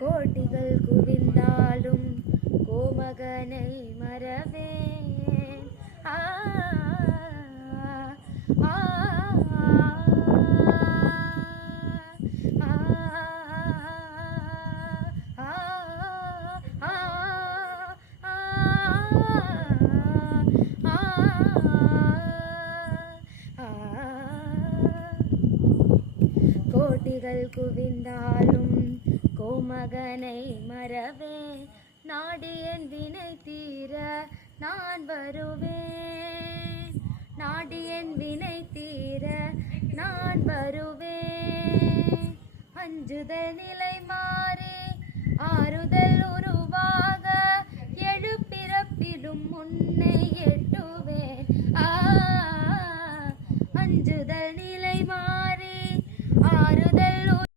கோட்டிகள் குவிந்தாலும் கோமகனை மறவேன். ஆ ஆ கோட்டிகள் குவிந்தாலும் கோமகனை மறவேன். நாடியன் வினை தீர நான் வருவேன். நாடியன் வினை தீர நான் வருவேன். அஞ்சுதல் நிலை மாறி ஆறுதல் உருவாக எழுப்பிறப்பிலும் முன்னை எட்டுவேன். அஞ்சுதல் நிலை